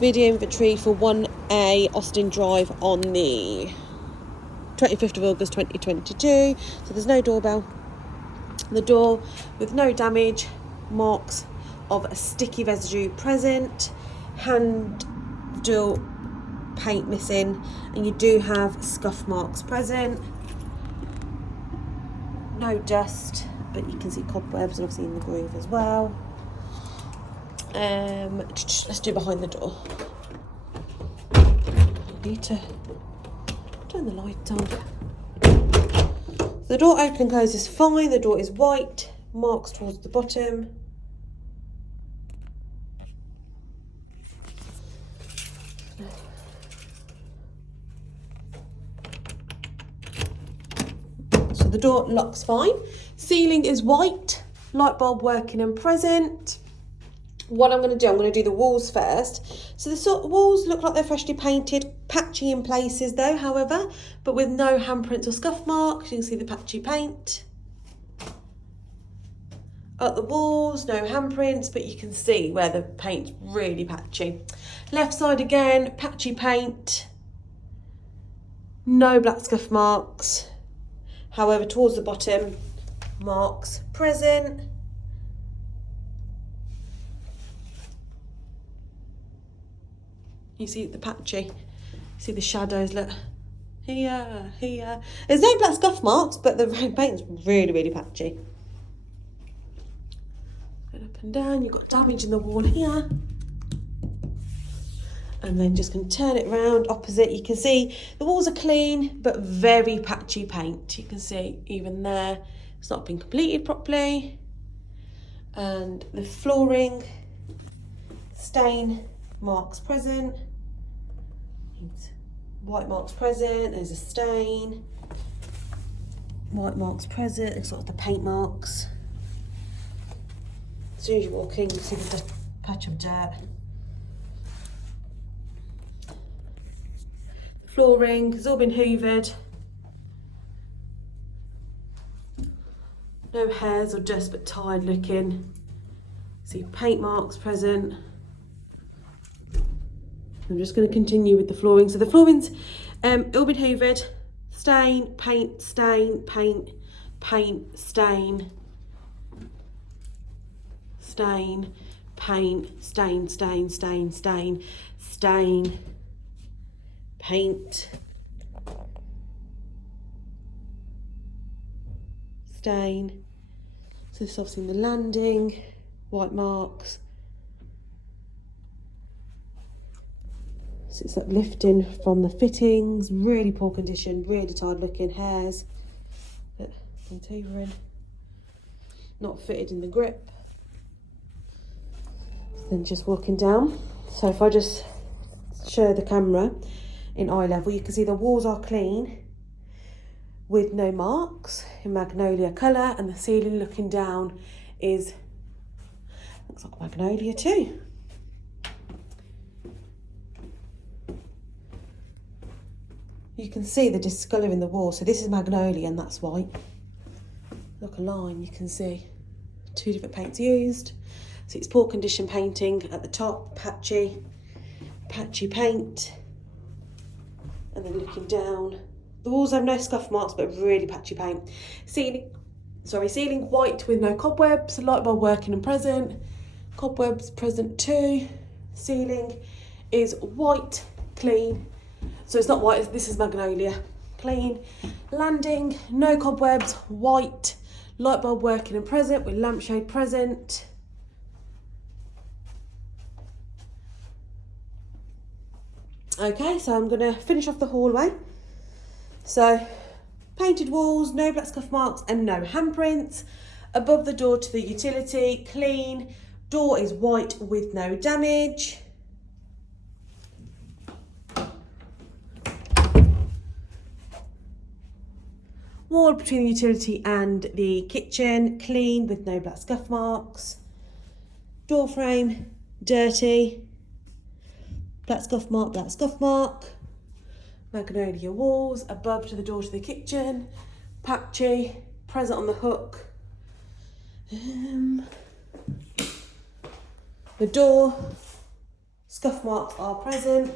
Video inventory for 1A Austin Drive on the 25th of August 2022. So there's no doorbell. The door with no damage, marks of a sticky residue present, handle paint missing, and you do have scuff marks present. No dust, but you can see cobwebs obviously in the groove as well. Let's do behind the door. I need to turn the light on. The door open and close is fine. The door is white, marks towards the bottom. So the door locks fine. Ceiling is white, light bulb working and present. What I'm going to do, I'm going to do the walls first. So the walls look like they're freshly painted, patchy in places though, however, but with no handprints or scuff marks. You can see the patchy paint. At the walls, no handprints, but you can see where the paint's really patchy. Left side again, patchy paint. No black scuff marks. However, towards the bottom, marks present. You see the patchy, you see the shadows, look, here. There's no black scuff marks, but the paint's really, really patchy. Go up and down, you've got damage in the wall here. And then just going to turn it around opposite. You can see the walls are clean, but very patchy paint. You can see even there, it's not been completed properly. And the flooring, stain marks present. White marks present, there's a stain. White marks present, looks like the paint marks. As soon as you walk in, you see the patch of dirt. The flooring has all been hoovered. No hairs or dust, but tired looking. See paint marks present. I'm just going to continue with the flooring. So the flooring's all been hoovered. Stain, paint, stain, paint, paint, stain. Stain, paint, stain, stain, stain, stain, stain, paint, stain. So this is obviously in the landing, white marks. So it's uplifting from the fittings, really poor condition, really tired looking, hairs, hoovering, not fitted in the grip. Then just walking down. So if I just show the camera in eye level, you can see the walls are clean with no marks in magnolia colour, and the ceiling looking down looks like magnolia too. You can see the discolour in the wall. So this is magnolia and that's white. Look a line, you can see two different paints used. So it's poor condition painting at the top, patchy paint. And then looking down, the walls have no scuff marks, but really patchy paint. Ceiling white with no cobwebs, light bulb working and present. Cobwebs present too. Ceiling is white, clean. So it's not white, this is magnolia. Clean. Landing, no cobwebs, white. Light bulb working and present with lampshade present. Okay, so I'm going to finish off the hallway. So, painted walls, no black scuff marks and no handprints. Above the door to the utility, clean. Door is white with no damage. Wall between the utility and the kitchen, clean with no black scuff marks. Door frame, dirty. Black scuff mark. Magnolia walls, above to the door to the kitchen. Patchy, present on the hook. The door, Scuff marks are present.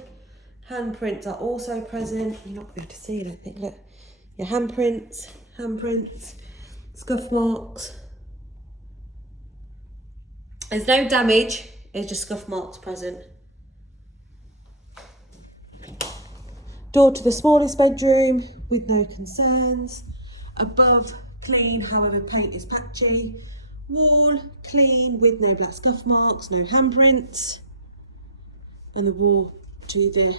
Handprints are also present. You're not going to be able to see it, I think. Look, your handprints, scuff marks. There's no damage, it's just scuff marks present. Door to the smallest bedroom with no concerns. Above, clean, however paint is patchy. Wall, clean with no black scuff marks, no handprints. And the wall to the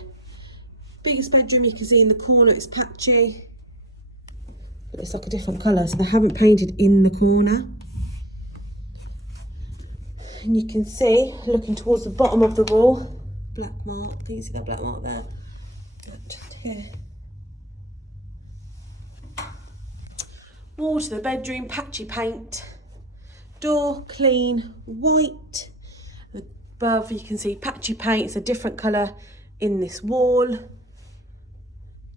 biggest bedroom, you can see in the corner it's patchy. It's like a different colour, so they haven't painted in the corner. And you can see, looking towards the bottom of the wall, black mark. Can you see that black mark there? Just here. Wall to the bedroom, patchy paint. Door, clean, white. Above you can see patchy paint, it's a different colour in this wall.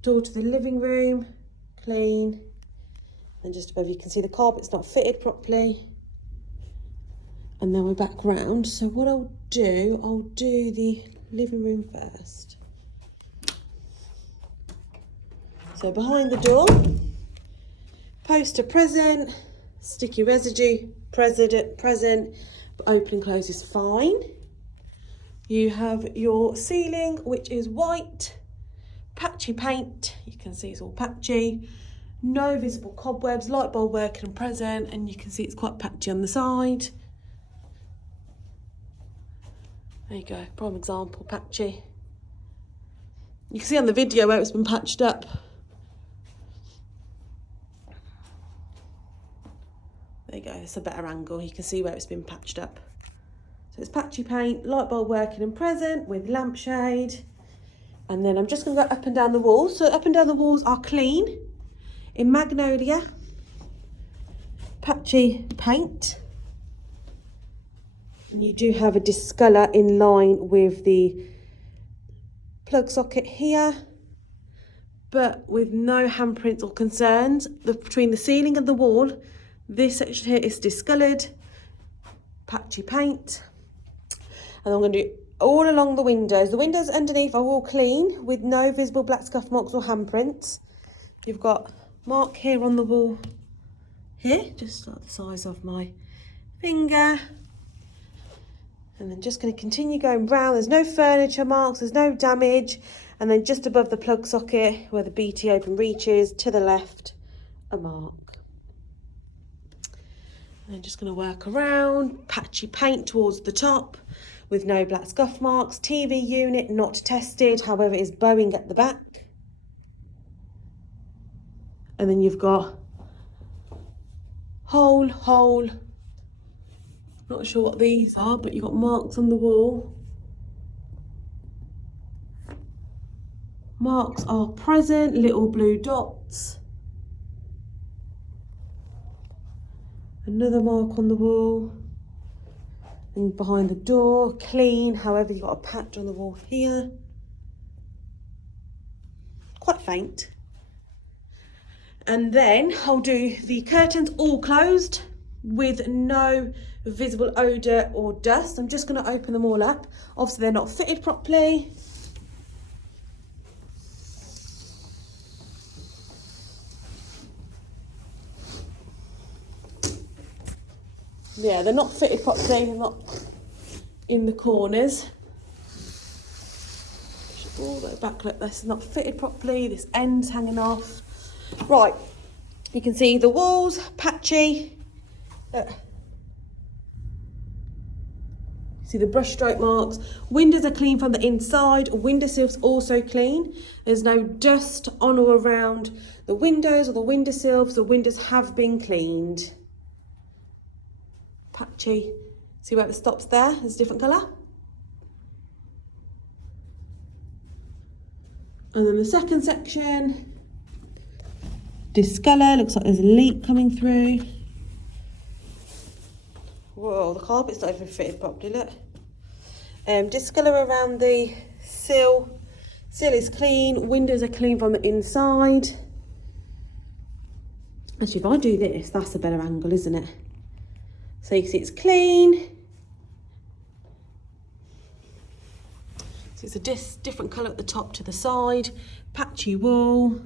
Door to the living room, clean. And just above you can see the carpet's not fitted properly. And then we're back round. So what I'll do the living room first. So behind the door, poster present, sticky residue present, but open and close is fine. You have your ceiling, which is white, patchy paint. You can see it's all patchy. No visible cobwebs, light bulb working and present, and you can see it's quite patchy on the side. There you go, prime example, patchy. You can see on the video where it's been patched up. There you go, it's a better angle. You can see where it's been patched up. So it's patchy paint, light bulb working and present with lampshade. And then I'm just going to go up and down the walls. So up and down the walls are clean in Magnolia. Patchy paint. And you do have a discolour in line with the plug socket here, but with no handprints or concerns. Between the ceiling and the wall, this section here is discoloured, patchy paint. And I'm going to do all along the windows. The windows underneath are all clean with no visible black scuff marks or handprints. You've got mark here on the wall here, just like the size of my finger. And then just going to continue going round. There's no furniture marks, there's no damage. And then just above the plug socket where the BT open reaches, to the left, a mark. And I'm just going to work around, patchy paint towards the top with no black scuff marks. TV unit not tested, however, it is bowing at the back. And then you've got hole. Not sure what these are, but you've got marks on the wall. Marks are present, little blue dots. Another mark on the wall. And behind the door, clean. However, you've got a patch on the wall here. Quite faint. And then I'll do the curtains all closed with no visible odour or dust. I'm just going to open them all up. Obviously, they're not fitted properly. Yeah, they're not fitted properly, they're not in the corners. All the back, look, this is not fitted properly, this end's hanging off. Right, you can see the walls, patchy. See the brush stroke marks. Windows are clean from the inside. Windowsills also clean. There's no dust on or around the windows or the windowsills. The windows have been cleaned. Patchy. See where it stops there? There's a different colour. And then the second section, discolour. Looks like there's a leak coming through. Whoa, the carpet's not even fitted properly, look. Discolour around the sill. Sill is clean, windows are clean from the inside. Actually, if I do this, that's a better angle, isn't it? So you can see it's clean. So it's a different colour at the top to the side, patchy wool.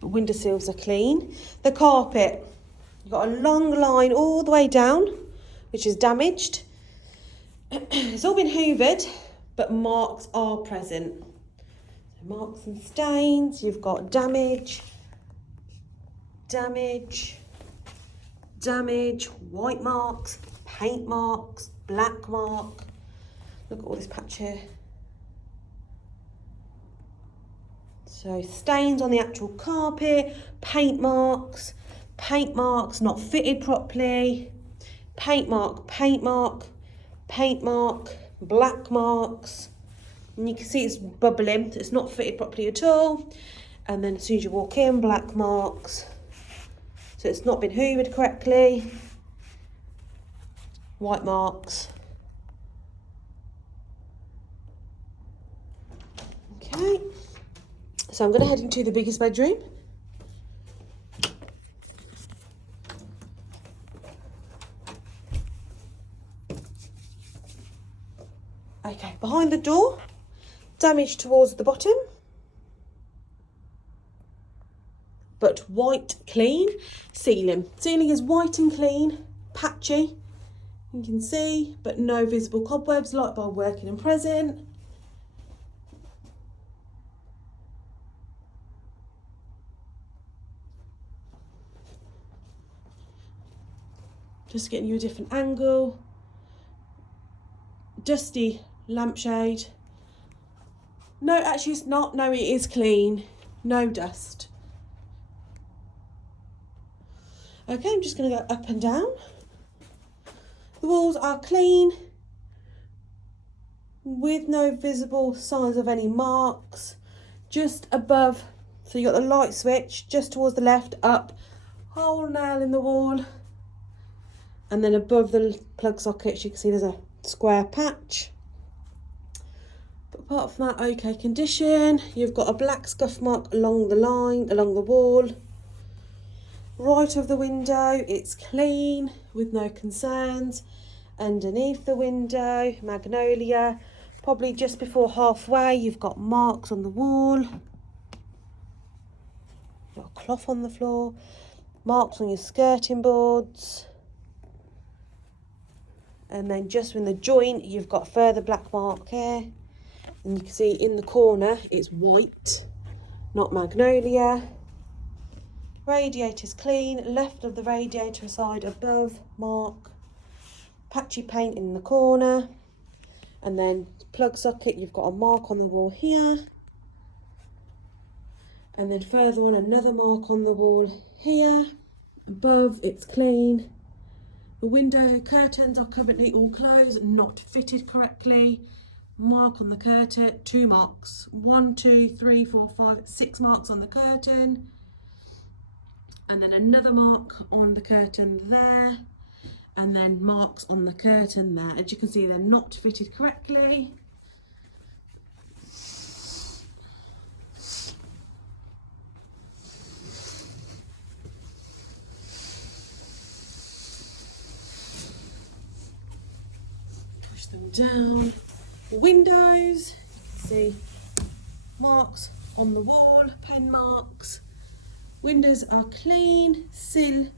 The windowsills are clean. The carpet, you've got a long line all the way down, which is damaged. It's all been hoovered, but marks are present. So marks and stains, you've got damage, damage, damage, white marks, paint marks, black mark. Look at all this patch here. So stains on the actual carpet, paint marks not fitted properly, paint mark, paint mark, paint mark, black marks. And you can see it's bubbling, so it's not fitted properly at all. And then as soon as you walk in, black marks. So it's not been hoovered correctly. White marks. Okay. So I'm going to head into the biggest bedroom. Okay, behind the door, damage towards the bottom, but white clean. Ceiling is white and clean, patchy, you can see, but no visible cobwebs, light bulb working and present. Just getting you a different angle. Dusty lampshade. No, actually it's not. No, it is clean. No dust. Okay, I'm just going to go up and down. The walls are clean, with no visible signs of any marks. Just above, so you got the light switch just towards the left, up, whole nail in the wall. And then above the plug sockets, you can see there's a square patch. But apart from that, okay condition. You've got a black scuff mark along the line, along the wall. Right of the window, it's clean with no concerns. Underneath the window, magnolia. Probably just before halfway, you've got marks on the wall. Got a cloth on the floor. Marks on your skirting boards. And then just in the joint, you've got further black mark here. And you can see in the corner, it's white, not magnolia. Radiator's clean, left of the radiator side above, mark. Patchy paint in the corner. And then plug socket, you've got a mark on the wall here. And then further on, another mark on the wall here. Above, it's clean. The window curtains are currently all closed, not fitted correctly. Mark on the curtain, 2 marks. 1, 2, 3, 4, 5, 6 marks on the curtain. And then another mark on the curtain there. And then marks on the curtain there. As you can see, they're not fitted correctly. Push them down. Windows, see marks on the wall, pen marks. Windows are clean. Sill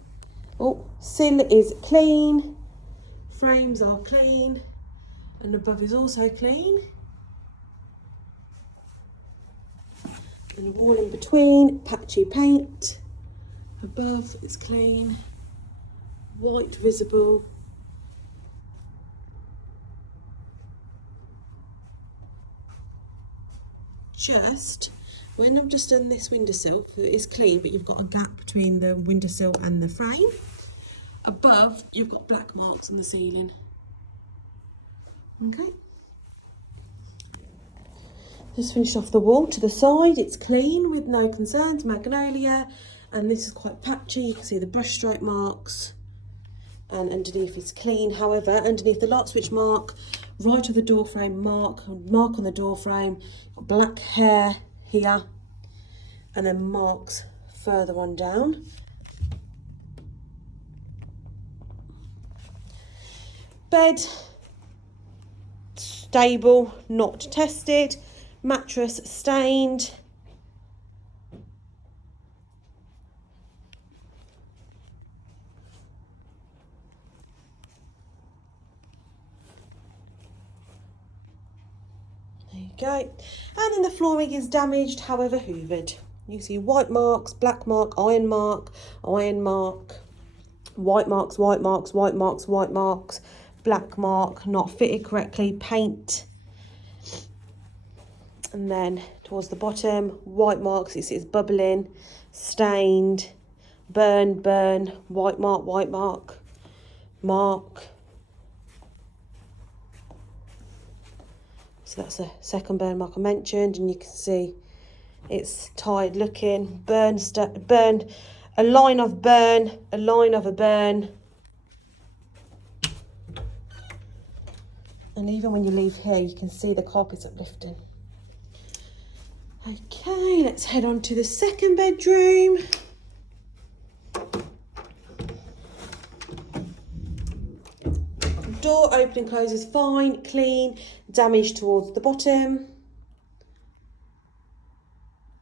is clean. Frames are clean. And above is also clean. And the wall in between, patchy paint. Above is clean. White visible. Just when I've just done this windowsill, it is clean, but you've got a gap between the windowsill and the frame. Above, you've got black marks on the ceiling. Okay. Just finished off the wall to the side. It's clean with no concerns, magnolia, and this is quite patchy. You can see the brush stroke marks, and underneath it's clean. However, underneath the light switch mark, right of the door frame mark on the door frame, black hair here, and then marks further on down. Bed, stable, not tested. Mattress stained. There you go. And then the flooring is damaged, however hoovered. You see white marks, black mark, iron mark, white marks, white marks, white marks, white marks, black mark, not fitted correctly, paint. And then towards the bottom, white marks, it's bubbling, stained, burn, white mark, mark. So that's the second burn mark I mentioned, and you can see it's tired looking, burn, a line of burn, a line of a burn. And even when you leave here, you can see the carpet's uplifting. Okay, let's head on to the second bedroom. Door open and closes fine, clean, damage towards the bottom.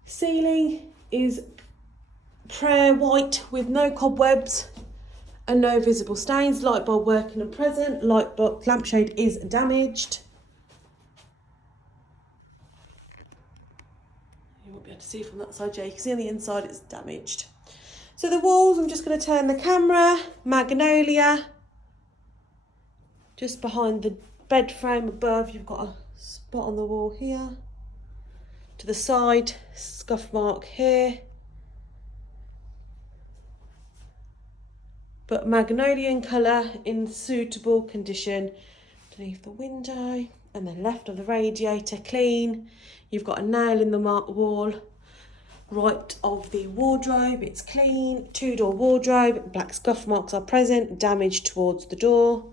Ceiling is prayer white with no cobwebs and no visible stains. Light bulb working and present. Light bulb lampshade is damaged. You won't be able to see from that side, Jay. You can see on the inside it's damaged. So the walls, I'm just going to turn the camera. Magnolia. Just behind the bed frame above, you've got a spot on the wall here. To the side, scuff mark here. But magnolia in colour, in suitable condition. Underneath the window, and then left of the radiator, clean. You've got a nail in the wall. Right of the wardrobe, it's clean. 2-door wardrobe, black scuff marks are present, damage towards the door.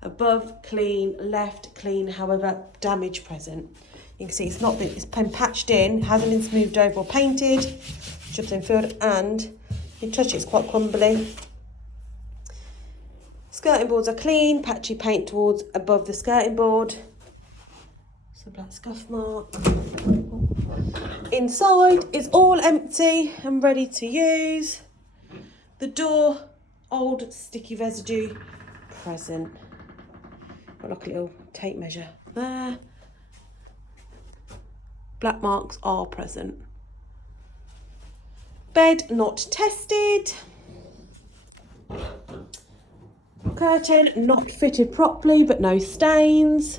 Above, clean, left, clean, however, damage present. You can see it's been patched in, hasn't been smoothed over or painted, should have been filled, and you touch it's quite crumbly. Skirting boards are clean, patchy paint towards above the skirting board. So black scuff mark. Inside is all empty and ready to use. The door, old sticky residue present. Got like a little tape measure there. Black marks are present. Bed not tested. Curtain not fitted properly but no stains.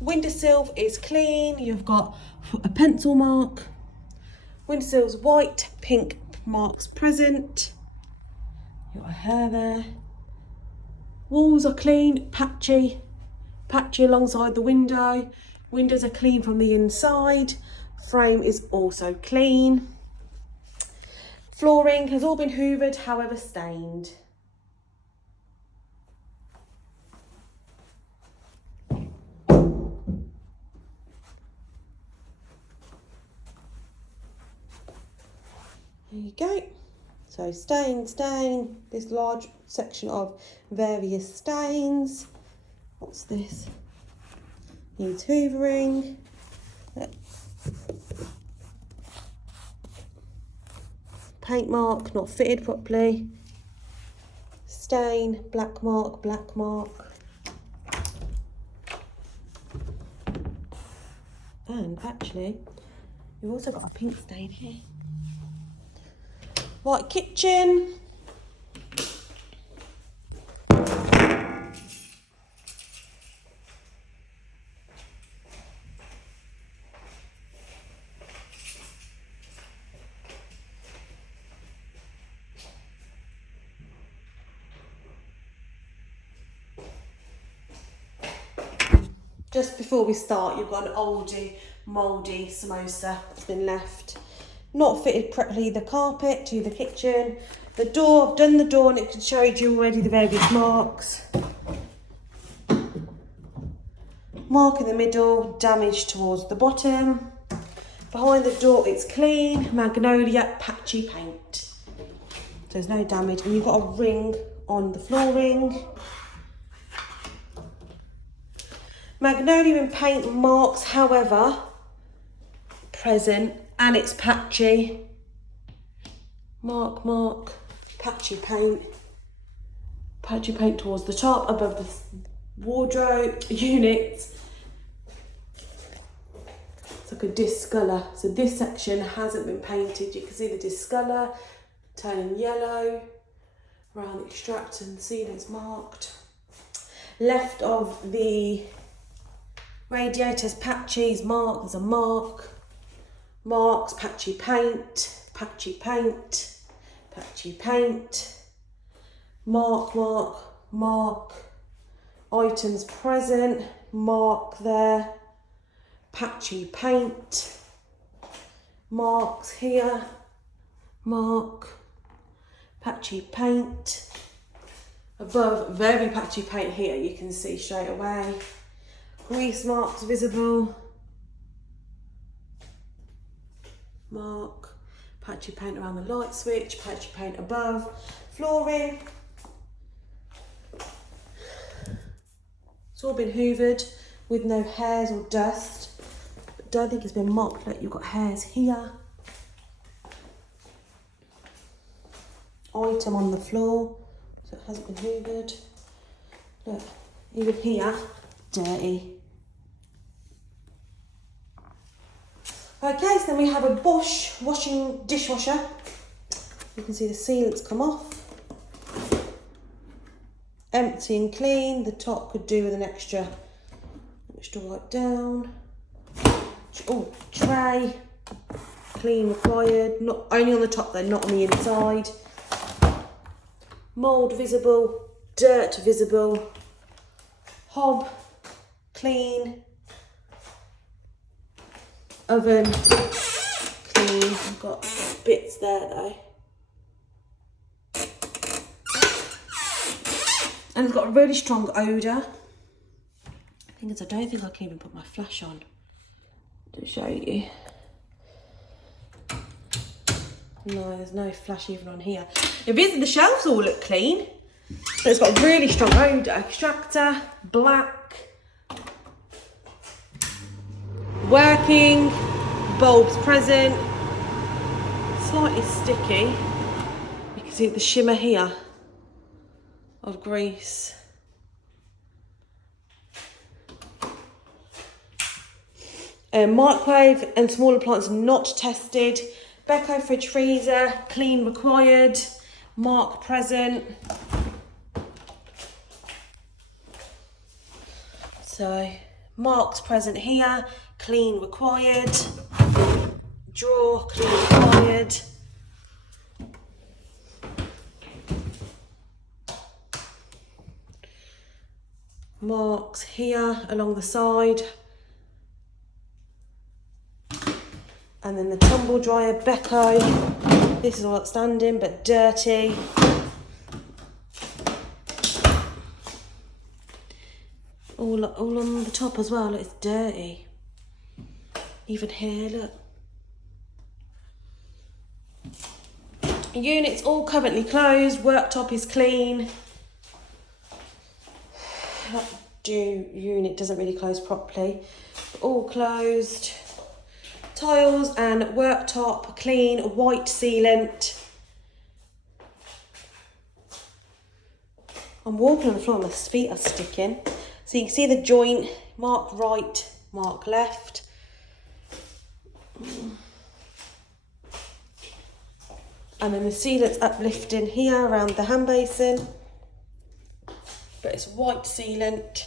Windowsill is clean. You've got a pencil mark. Windowsill's white, pink marks present. You've got a hair there. Walls are clean, patchy alongside the window. Windows are clean from the inside. Frame is also clean. Flooring has all been hoovered, however stained. There you go. So stain, this large section of various stains. What's this? Needs hoovering. Paint mark, not fitted properly. Stain, black mark. And actually, you've also got a pink stain here. White kitchen. Just before we start, you've got an oldie, mouldy samosa that's been left. Not fitted properly the carpet to the kitchen. The door, I've done the door and it showed you already the various marks. Mark in the middle, damage towards the bottom. Behind the door it's clean, magnolia, patchy paint. So there's no damage, and you've got a ring on the flooring. Magnolia in paint, marks, however, present, and it's patchy. Mark, patchy paint. Patchy paint towards the top, above the wardrobe units. It's like a discolour. So this section hasn't been painted. You can see the discolour turning yellow around the extractor, and ceiling's marked. Left of the radiators, patches, marked. There's a mark. Marks, patchy paint, patchy paint, patchy paint. Mark. Items present, mark there. Patchy paint. Marks here. Mark. Patchy paint. Above, very patchy paint here, you can see straight away. Grease marks visible. Mark. Patchy paint around the light switch, patchy paint above. Flooring. It's all been hoovered with no hairs or dust. But don't think it's been mopped. Look, you've got hairs here. Item on the floor, so it hasn't been hoovered. Look, even here, dirty. Okay, so then we have a Bosch dishwasher. You can see the sealants come off. Empty and clean. The top could do with an extra wipe down. Oh, tray. Clean required. Not only on the top though, not on the inside. Mould visible. Dirt visible. Hob. Clean. Oven. Clean. I've got bits there though. And it's got a really strong odour. The thing is, I don't think I can even put my flash on to show you. No, there's no flash even on here. If it's, the shelves all look clean, but it's got a really strong odour. Extractor, black. Working, bulbs present. Slightly sticky. You can see the shimmer here of grease. Microwave and small appliances not tested. Beko fridge freezer, clean required. Mark present. So marks present here, clean required. Drawer, clean required. Marks here along the side. And then the tumble dryer, Beko. This is all outstanding but dirty. All on the top as well, look, it's dirty. Even here, look. Units all currently closed, worktop is clean. Unit doesn't really close properly. All closed. Tiles and worktop clean, white sealant. I'm walking on the floor, my feet are sticking. So you can see the joint, mark right, mark left. And then the sealant's uplifting here around the hand basin. But it's white sealant.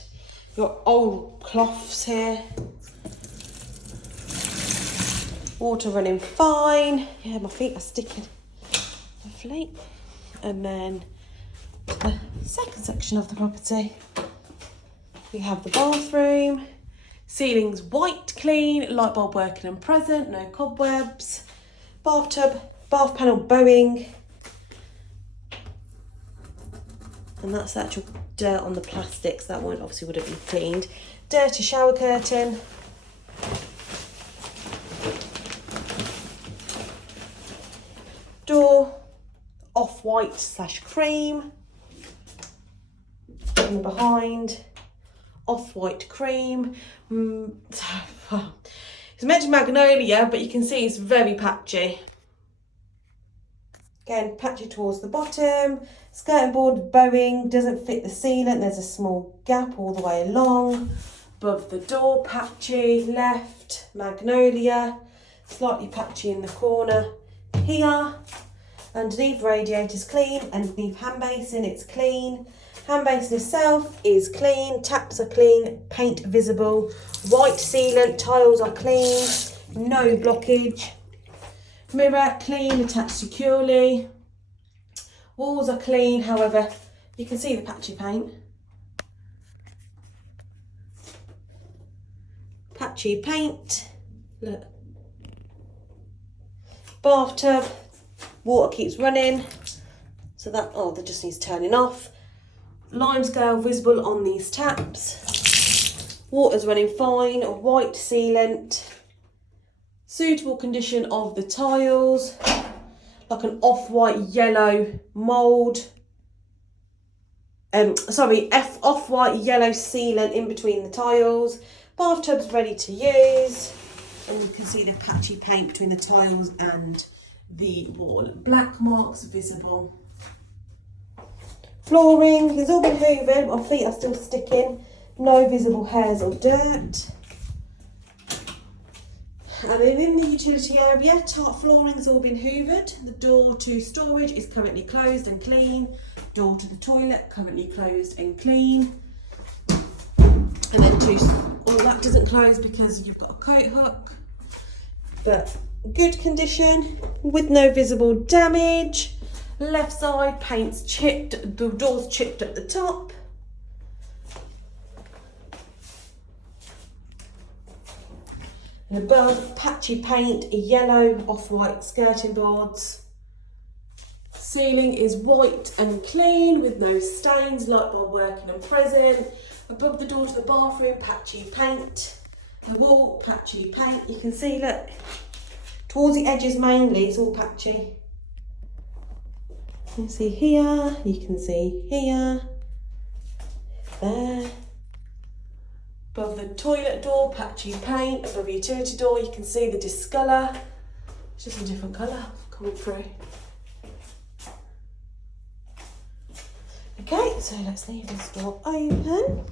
You've got old cloths here. Water running fine. Yeah, my feet are sticking. Lovely. And then the second section of the property. We have the bathroom. Ceiling's white, clean. Light bulb working and present. No cobwebs. Bathtub, bath panel bowing. And that's the actual dirt on the plastics. That one obviously would have been cleaned. Dirty shower curtain. Door, off-white / cream. And behind, off-white cream. It's meant to be magnolia, but you can see it's very patchy. Again, patchy towards the bottom. Skirting board bowing doesn't fit the sealant. There's a small gap all the way along. Above the door, patchy. Left, magnolia. Slightly patchy in the corner here. Underneath, radiator's clean. Underneath hand basin, it's clean. Hand basin itself is clean. Taps are clean. Paint visible. White sealant. Tiles are clean. No blockage. Mirror clean, attached securely. Walls are clean, however, you can see the patchy paint. Patchy paint, look. Bathtub, water keeps running. So that, that just needs turning off. Lime scale visible on these taps. Water's running fine, white sealant. Suitable condition of the tiles, like an off-white yellow mould. Off-white yellow sealant in between the tiles. Bathtub's ready to use. And you can see the patchy paint between the tiles and the wall. Black marks visible. Flooring has all been hoovered, my feet are still sticking. No visible hairs or dirt. And then in the utility area, tart flooring has all been hoovered. The door to storage is currently closed and clean. Door to the toilet currently closed and clean. And then that doesn't close because you've got a coat hook. But good condition with no visible damage. Left side, paint's chipped, the door's chipped at the top. And above, patchy paint, yellow off-white skirting boards. Ceiling is white and clean with no stains, light bulb working and present. Above the door to the bathroom, patchy paint. The wall, patchy paint. You can see, look, towards the edges mainly, it's all patchy. You can see here, you can see here, there. Above the toilet door, patchy paint. Above the utility door, you can see the discolour. It's just a different colour coming through. Okay, so let's leave this door open.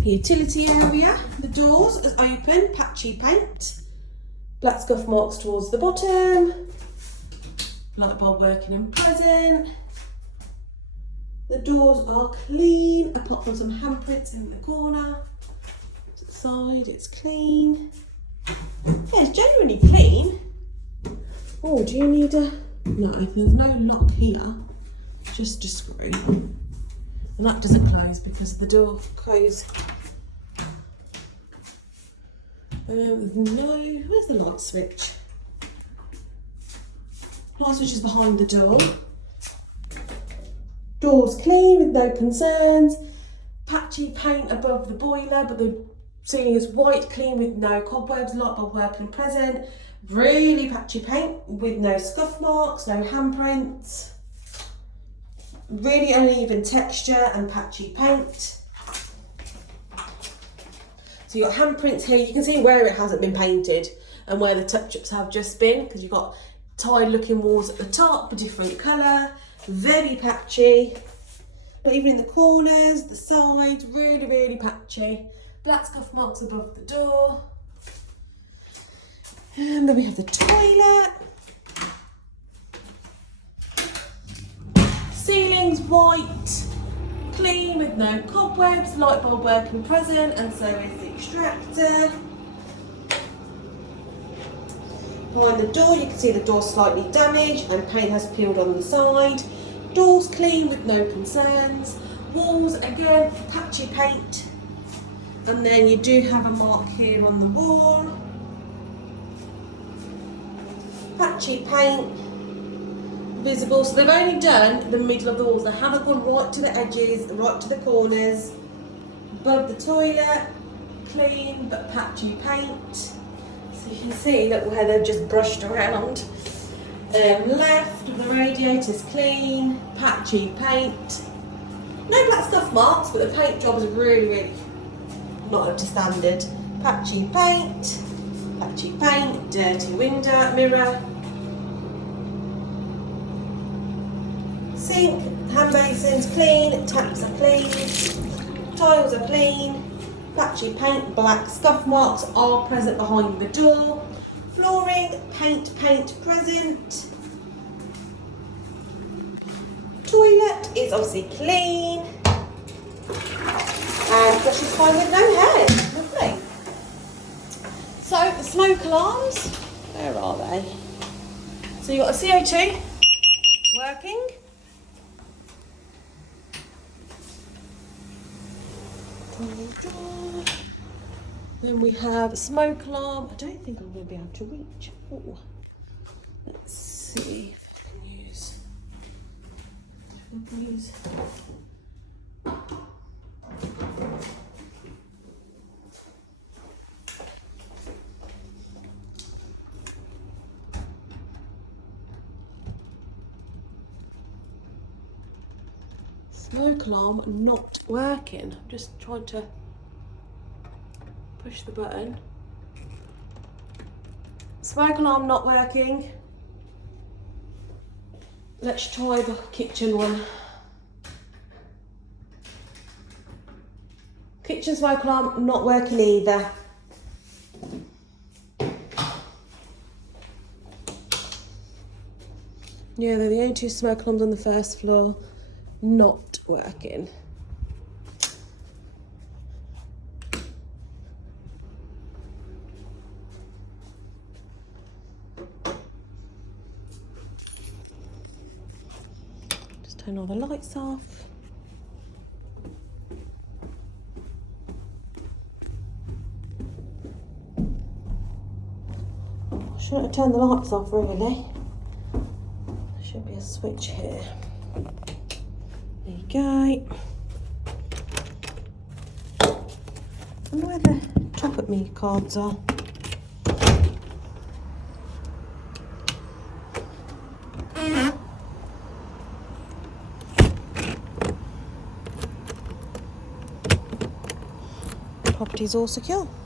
The utility area, the doors is open, patchy paint. Black scuff marks towards the bottom. Light bulb working and present. The doors are clean, apart from some handprints in the corner. To the side, it's clean. Yeah, it's genuinely clean. Oh, do you need a... No, there's no lock here, just a screw. And that doesn't close because the door closes. Where's the light switch? Light switch is behind the door. Door's clean with no concerns. Patchy paint above the boiler, but the ceiling is white, clean with no cobwebs, light bulb working present. Really patchy paint with no scuff marks, no handprints. Really uneven texture and patchy paint. So you've got handprints here. You can see where it hasn't been painted and where the touch-ups have just been, because you've got tiled looking walls at the top, a different colour. Very patchy, but even in the corners, the sides, really, really patchy. Black scuff marks above the door. And then we have the toilet. Ceiling's white, clean with no cobwebs, light bulb working present, and so is the extractor. Behind the door, you can see the door slightly damaged and paint has peeled on the side. Door's clean with no concerns. Walls, again, patchy paint. And then you do have a mark here on the wall. Patchy paint, visible. So they've only done the middle of the walls. They haven't gone right to the edges, right to the corners. Above the toilet, clean but patchy paint. So you can see, look where they've just brushed around. Left of the radiator's clean, patchy paint. No black scuff marks, but the paint job is really, really not up to standard. Patchy paint, dirty window, mirror. Sink, hand basins clean, taps are clean, tiles are clean, patchy paint, black scuff marks are present behind the door. Flooring, paint present. Toilet is obviously clean. And flush is fine with no hair. Lovely. So the smoke alarms, where are they? So you've got a CO2 working. Then we have a smoke alarm. I don't think I'm going to be able to reach. Ooh. Let's see if I can use. Smoke alarm not working. I'm just trying to push the button. Smoke alarm not working. Let's try the kitchen one. Kitchen smoke alarm not working either. Yeah, they're the only two smoke alarms on the first floor not working. Just turn all the lights off. Shouldn't have turned the lights off really. There should be a switch here. There you go. I wonder where the top at me cards are. Property's all secure.